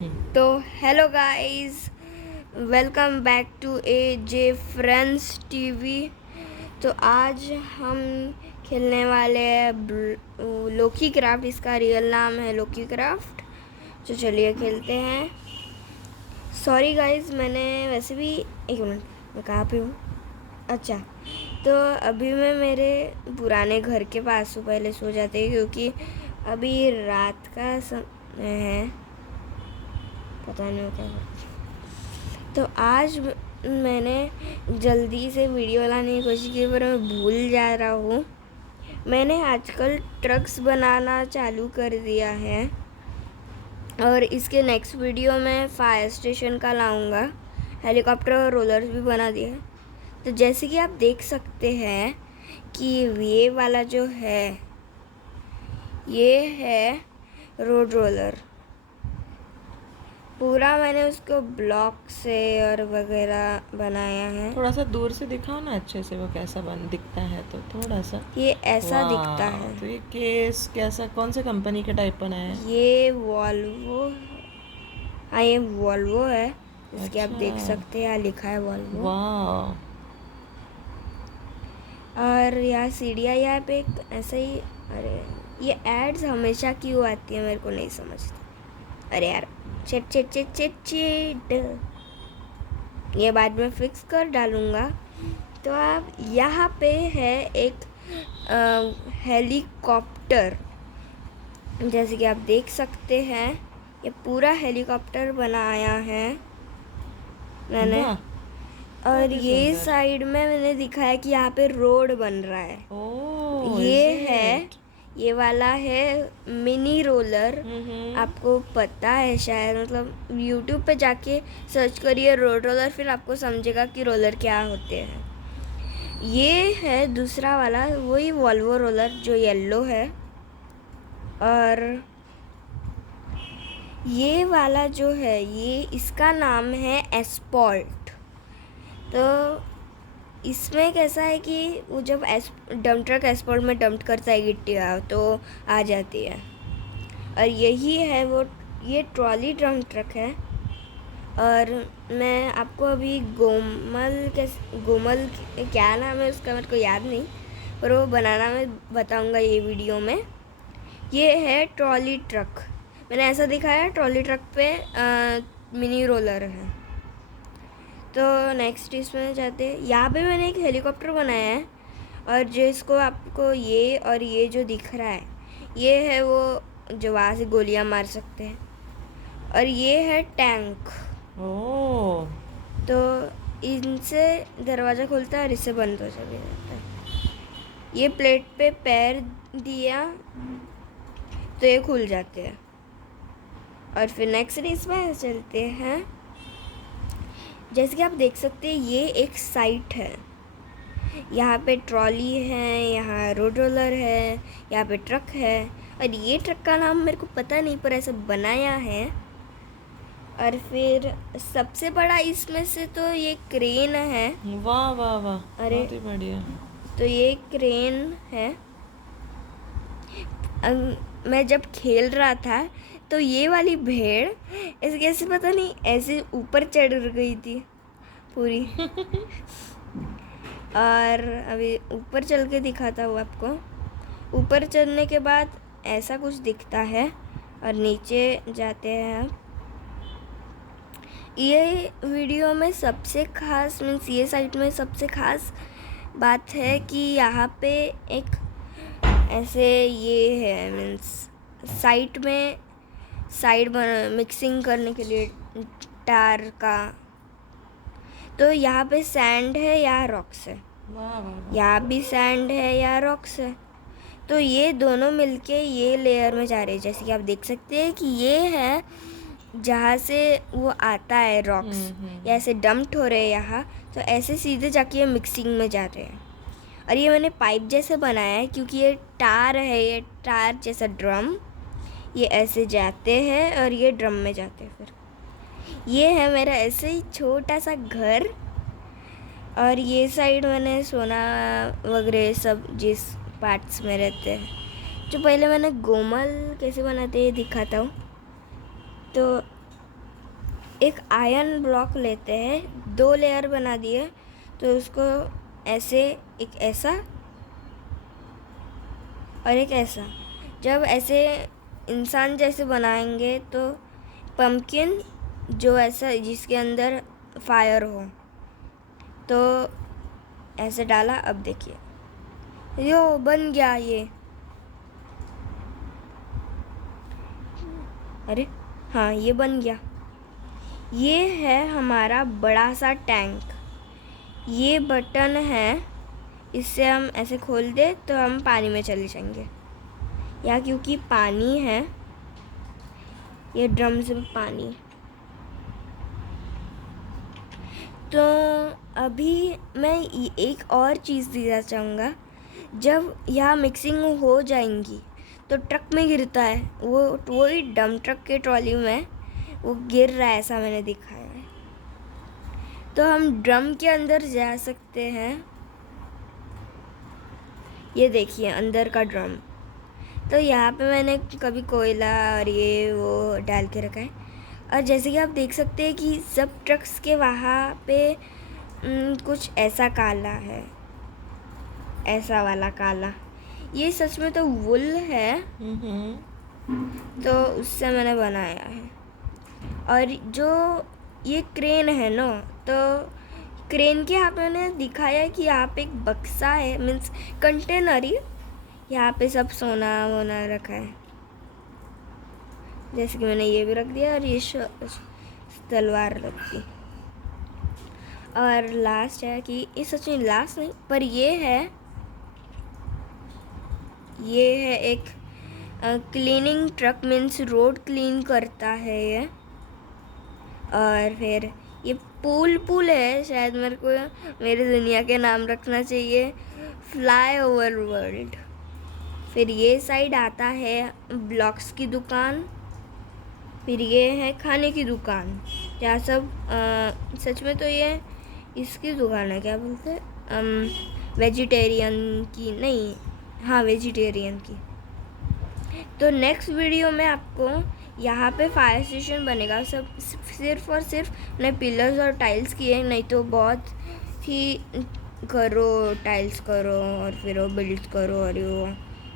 तो hello guys, welcome back to A J friends TV. तो आज हम खेलने वाले हैं लोकी क्राफ्ट। इसका रियल नाम है लोकी क्राफ्ट। तो चलिए खेलते हैं। सॉरी गाइस, मैंने वैसे भी एक मिनट, मैं कहाँ पे हूँ? अच्छा, तो अभी मैं मेरे पुराने घर के पास हूँ। पहले सो जाते हैं क्योंकि अभी रात का समय है, पता नहीं क्या कर। तो आज मैंने जल्दी से वीडियो बनाने की कोशिश की पर मैं भूल जा रहा हूँ। मैंने आजकल ट्रक्स बनाना चालू कर दिया है और इसके नेक्स्ट वीडियो में फायर स्टेशन का लाऊंगा। हेलीकॉप्टर और रोलर्स भी बना दिए हैं। तो जैसे कि आप देख सकते हैं कि ये वाला जो है ये है रोड रोलर। पूरा मैंने उसको ब्लॉक से और वगैरह बनाया है। थोड़ा सा दूर से दिखाओ ना अच्छे से, वो कैसा बन दिखता है तो थोड़ा सा। ये ऐसा दिखता वाह, है। तो ये केस कैसा, कौन से कंपनी के टाइप बनाया है? ये वॉल्वो, हाँ ये वॉल्वो है। इसके आप देख अच्छा, सकते हैं यहाँ लिखा है वॉल्वो। वाह। और यहाँ सीढ़ियाँ, यहाँ पे एक ऐसा ही। अरे ये एड्स हमेशा क्यों आती है मेरे को नहीं समझता। अरे यार, chit chit chit chit chit, ये बाद में फिक्स कर डालूँगा। तो आप यहाँ पे है एक हेलीकॉप्टर। जैसे कि आप देख सकते हैं ये पूरा हेलीकॉप्टर बनाया है मैंने। वाह, और बहुत ही ये सुंदर। साइड में मैंने दिखाया कि यहाँ पे रोड बन रहा है। ओह, इज ये है, इट? ये वाला है मिनी रोलर। हम्म। आपको पता है शायद, मतलब यूट्यूब पे जाके सर्च करिए रोड रोलर, फिर आपको समझेगा कि रोलर क्या होते हैं। ये है दूसरा वाला, वही वॉल्वो रोलर जो येलो है। और ये वाला जो है ये इसका नाम है एस्पॉल्ट। तो इसमें कैसा है कि वो जब डंप ट्रक एस्पॉल्ट में डंप करता है गिट्टी तो आ जाती है। और यही है वो, ये ट्रॉली डंप ट्रक है। और मैं आपको अभी गोमल क्या नाम है उसका मेरे को याद नहीं, पर वो बनाना मैं बताऊंगा ये वीडियो में। ये है ट्रॉली ट्रक। मैंने ऐसा दिखाया, ट्रॉली ट्रक पे मिनी रोलर है। तो नेक्स्ट इसमें जाते हैं। यहाँ पे मैंने एक हेलीकॉप्टर बनाया है। और जिसको आपको ये और ये जो दिख रहा है ये है वो जो वहाँ से गोलियाँ मार सकते हैं। और ये है टैंक। ओह, तो इनसे दरवाज़ा खुलता है और इससे बंद हो जाता है। ये प्लेट पे पैर दिया तो ये खुल जाते हैं। और फिर नेक्स्ट इसमें चलते हैं। जैसे कि आप देख सकते हैं ये एक साइट है। यहाँ पे ट्रॉली है, यहाँ रोड रोलर है, यहाँ पे ट्रक है। और ये ट्रक का नाम मेरे को पता नहीं पर ऐसा बनाया है। और फिर सबसे बड़ा इसमें से तो ये क्रेन है। वाह वाह वाह, अरे बहुत ही बढ़िया। तो ये क्रेन है। मैं जब खेल रहा था तो ये वाली भेड़ ऐसे कैसे पता नहीं ऐसे ऊपर चढ़ गई थी पूरी। और अभी ऊपर चल के दिखाता हूँ आपको। ऊपर चढ़ने के बाद ऐसा कुछ दिखता है और नीचे जाते हैं आप। ये वीडियो में सबसे खास मीन्स ये साइट में सबसे खास बात है कि यहाँ पे एक ऐसे ये है मीन्स साइट में साइड मिक्सिंग करने के लिए टार का। तो यहाँ पे सैंड है, यहाँ रॉक्स है। वाह वाह, यहाँ भी सैंड है, यहाँ रॉक्स है। तो ये दोनों मिलके ये लेयर में जा रहे हैं। जैसे कि आप देख सकते हैं कि ये है जहाँ से वो आता है रॉक्स, या ऐसे डंप्ड हो रहे हैं यहाँ। तो ऐसे सीधे जाके ये मिक्सिंग में जा रहे हैं। और ये मैंने पाइप जैसे बनाया है क्योंकि ये टार है, ये टार जैसा ड्रम। ये ऐसे जाते हैं और ये ड्रम में जाते हैं। फिर ये है मेरा ऐसे ही छोटा सा घर। और ये साइड मैंने सोना वगैरह सब जिस पार्ट्स में रहते हैं। जो पहले मैंने गोमल कैसे बनाते हैं दिखाता हूँ। तो एक आयरन ब्लॉक लेते हैं, 2 लेयर बना दिए, तो उसको ऐसे, एक ऐसा और एक ऐसा, जब ऐसे इंसान जैसे बनाएंगे तो पम्पकिन जो ऐसा जिसके अंदर फायर हो, तो ऐसे डाला। अब देखिए यो बन गया ये। अरे हाँ, ये बन गया। ये है हमारा बड़ा सा टैंक। ये बटन है, इससे हम ऐसे खोल दे तो हम पानी में चले जाएंगे। या क्योंकि पानी है, ये ड्रम से पानी। तो अभी मैं एक और चीज़ देना चाहूँगा। जब यहाँ मिक्सिंग हो जाएंगी तो ट्रक में गिरता है, वो ही डम ट्रक के ट्रॉली में वो गिर रहा है, ऐसा मैंने दिखाया है। तो हम ड्रम के अंदर जा सकते हैं। ये देखिए अंदर का ड्रम। तो यहाँ पे मैंने कभी कोयला और ये वो डाल के रखा है। और जैसे कि आप देख सकते हैं कि सब ट्रक्स के वहाँ पे कुछ ऐसा काला है, ऐसा वाला काला। ये सच में तो वुल है, तो उससे मैंने बनाया है। और जो ये क्रेन है ना, तो क्रेन के यहाँ पे मैंने दिखाया है कि यहाँ पे एक बक्सा है, मीन्स कंटेनर ही। यहाँ पे सब सोना वोना रखा है, जैसे कि मैंने ये भी रख दिया और ये तलवार रख दी। और लास्ट है कि ये सच में लास्ट नहीं, पर ये है एक cleaning truck, means road clean करता है ये। और फिर ये पुल है, शायद मेरे को मेरी दुनिया के नाम रखना चाहिए, फ्लाई ओवर वर्ल्ड। फिर ये साइड आता है ब्लॉक्स की दुकान। फिर ये है खाने की दुकान, जहाँ सब सच में तो ये इसकी दुकान है, क्या बोलते हैं, वेजिटेरियन की नहीं, हाँ वेजिटेरियन की। तो नेक्स्ट वीडियो में आपको यहाँ पे फायर स्टेशन बनेगा। सब सिर्फ और सिर्फ मैंने पिलर्स और टाइल्स किए, नहीं तो बहुत ही करो, टाइल्स करो और फिर वो बिल्ड करो और वो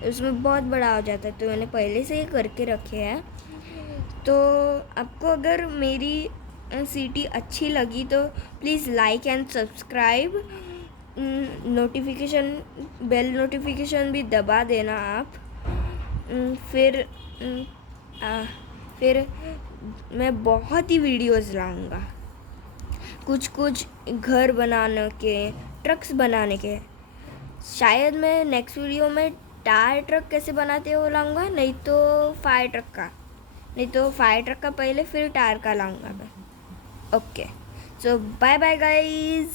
उसमें बहुत बड़ा हो जाता है। तो मैंने पहले से ही करके रखे हैं। तो आपको अगर मेरी सिटी अच्छी लगी तो please like and subscribe, notification bell notification भी दबा देना आप। फिर मैं बहुत ही वीडियोस लाऊंगा, कुछ घर बनाने के, ट्रक्स बनाने के। शायद मैं नेक्स्ट वीडियो में टायर ट्रक कैसे बनाते हैं वो लाऊंगा, नहीं तो फायर ट्रक का पहले, फिर टायर का लाऊंगा मैं। ओके, सो बाय बाय गाइज।